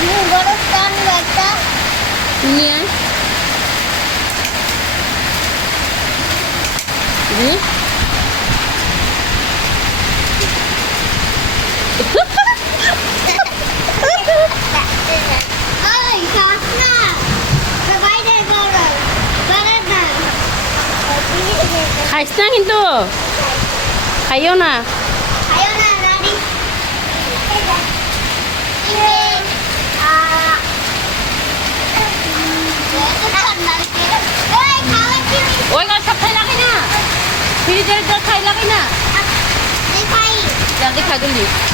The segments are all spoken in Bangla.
নিয়ে খাস না কিন্তু? খাইও না? আয়ো না। ফ্রিজের জল খাই লাগাই না জলদি খাই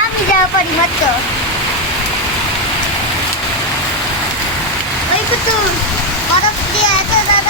আমি যাওয়া পারি মাত্র। ওই কুতুম বরফ দিয়ে এত দাদা হইব ঘুরিয়া গেছে